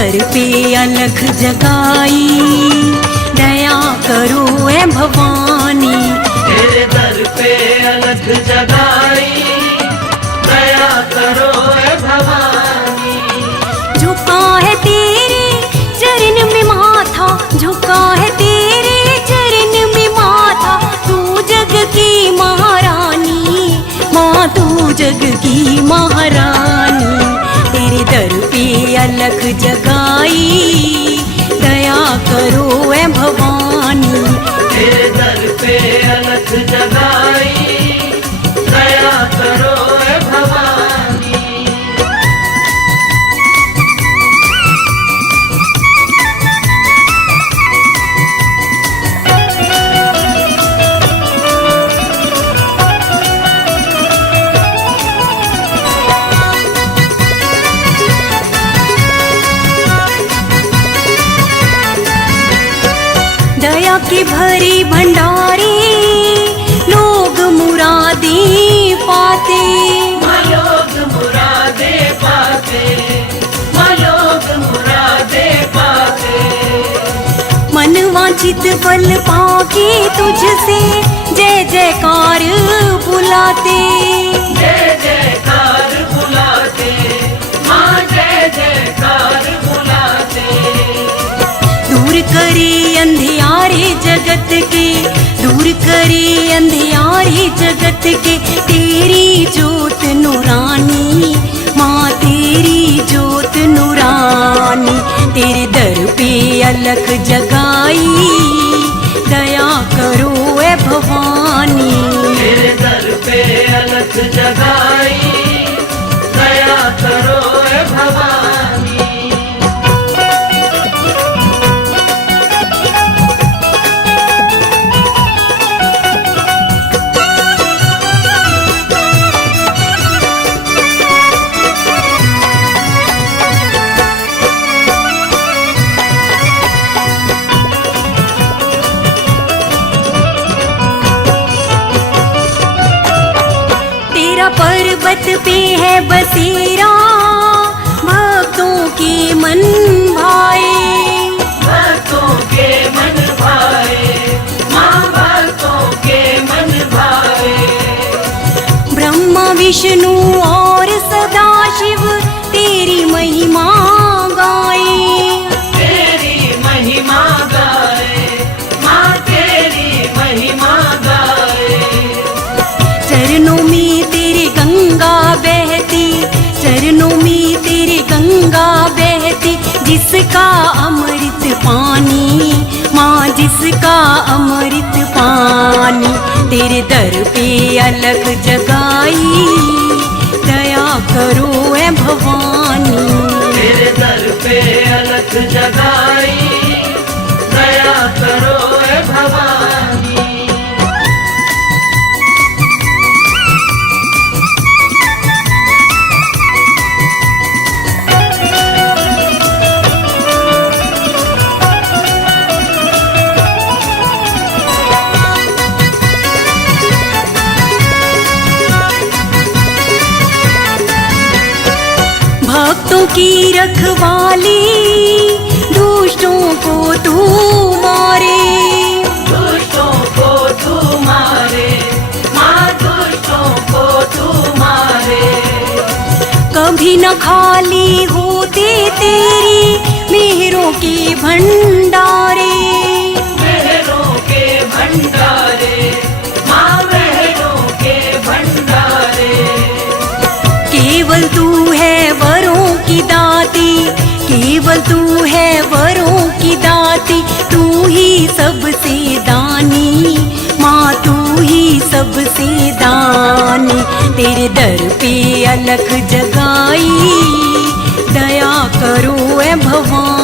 दर पे अलख जगाई, दया करो ए भवानी। तेरे दर पे अलख जगाई, दया करो ए भवानी। झुका है तेरे चरण में माथा, झुका है तेरे चरण में माथा। तू जग की महारानी, माँ तू जग की महारानी। तेरे दर पे अलख जगाई, दया करो ए भवानी। तेरे दर पे अलख जगाई, दया करो ए भवानी। दया की भरी भंडारी, लोग मुरादें पाते। लोग मुरादे पाते, लोग मुरादे पाते। मनवांछित फल पाके तुझसे जय जयकार बुलाते। जय जयकार बुलाते, माँ जय जयकार बुलाते। दूर करे अंधियारे जगत के, दूर करे अंधियारे जगत के। तेरी ज्योत नूरानी, माँ तेरी ज्योत नूरानी। तेरे दर पे अलख जगाई, दया करो ए भवानी। तेरे दर पे अलख जगाई, दया करो ए भवानी। तेरा पर्वत पे है बसेरा, भक्तों के मन भाए। भक्तों के मन भाए, माँ भक्तों के मन भाए। ब्रह्मा विष्णु और सदाशिव तेरी महिमा गाए। तेरी महिमा गाए, माँ तेरी महिमा गाए। चरणों में तेरे गंगा बहती, चरणों में तेरे गंगा बहती। जिसका अमृत पानी, माँ जिसका अमृत पानी। तेरे दर पे अलख जगाई, दया करो ए भवानी। तेरे दर पे अलख जगाई, दया करो ए भवानी। भक्तों की रखवाली, दुष्टों को तू मारे। दुष्टों को तू मारे, माँ दुष्टों को तू मारे। कभी न खाली होते तेरी मेहरों के भंडारे। मेहरों के भंडारे, माँ मेहरों के भंडारे। केवल तू है वरों की दाती, केवल तू है वरों की दाती। तू ही सबसे दानी, माँ तू ही सबसे दानी। तेरे दर पे अलख जगाई, दया करो ए भवानी।